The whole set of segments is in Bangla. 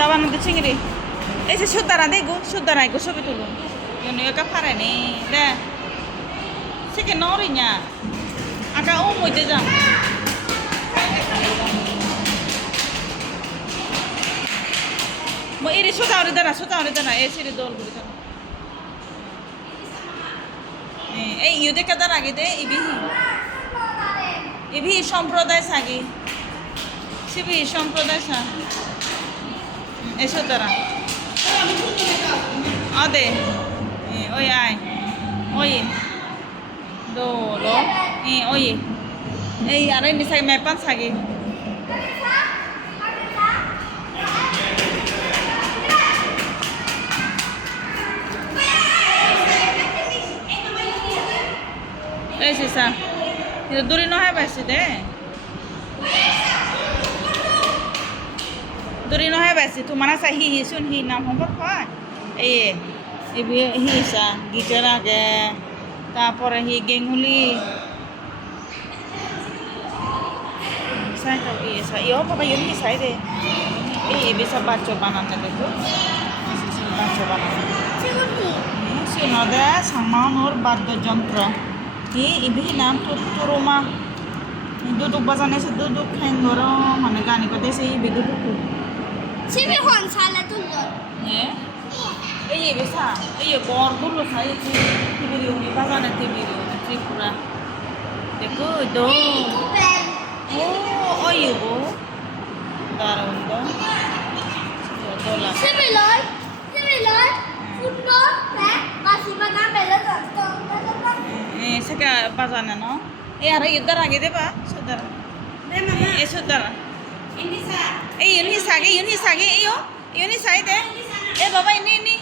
dawan nanti cingiri. Si saudara iku sobi tulung. Yun ka pare ni. Deh. Sige norinya. Aka umu jaja. Mo iri saudara dana. Siri dol guri dana. ইউদে কাদার আগে দে ইবিহি সম্প্রদায় সাগি সিবি সম্প্রদায় সা এসো তারা আদে ওই আয় ওই দোলো ওই এই আরে নিসাগে মেপান সাগি Sisa, itu duri no hai basi de. Duri no hai basi, tu mana sa hi sun hi nam hong pa. Ibi hi sa gitar age, tapore hi genguli. Sai ka sa yo papa yun hi sai de. Ibi sa bacho banana de tu. Sisa bacho banana. Sino de samanor baddo jantra. Ibi nam turuma duduk bazane se duduk khengoro mane gani ko dese ibi duduk Sibi hon sala tulor ei bisa ei bor dulu sai tibiri uni bazane tibiri tripura dekho do oh oyo darun do dola Sibi loy football masih bagan bela seka bazana no ara idhar age deba sudara sudara yuni sage yuni sai de baba ini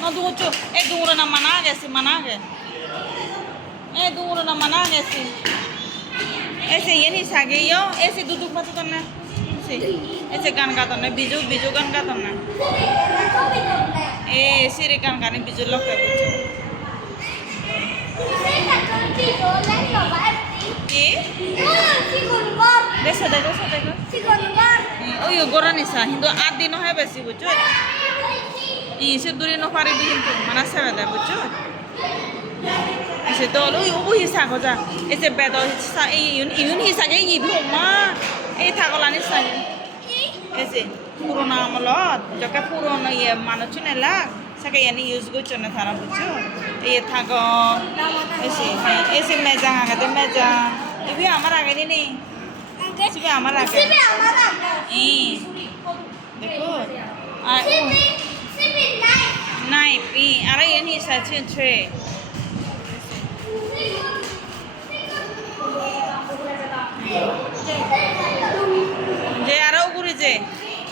no ducho duro na manage duro na manage ese yuni sage yo ese duduk batu tanna ऐसे गान गाता ना बिजू गान गाता ना सिरे गान गाने बिजू लोग करते देखो ओ यो गोरा निसा हिंदू आदि नो है बेसी बुझो इसे दूरी नो पारी भी हिंदू मना से बेदा बुझो ऐसे तो लो यो हिसा को जा ऐसे बेदा हिसा यून हिसा के ये भी होमा থাকলানি সাই এসে পুরোনো আমলত যখন পুরোনো মানুষ নেলা সাকে এনে ইউজ করছো না তারা বুঝছো থাক এসে মেজাং আগাতে মেজাং ইবি আমার আগে নেই সিবি আমার আগে দেখো আর নাই পি আরে এনে সাইছে ট্রে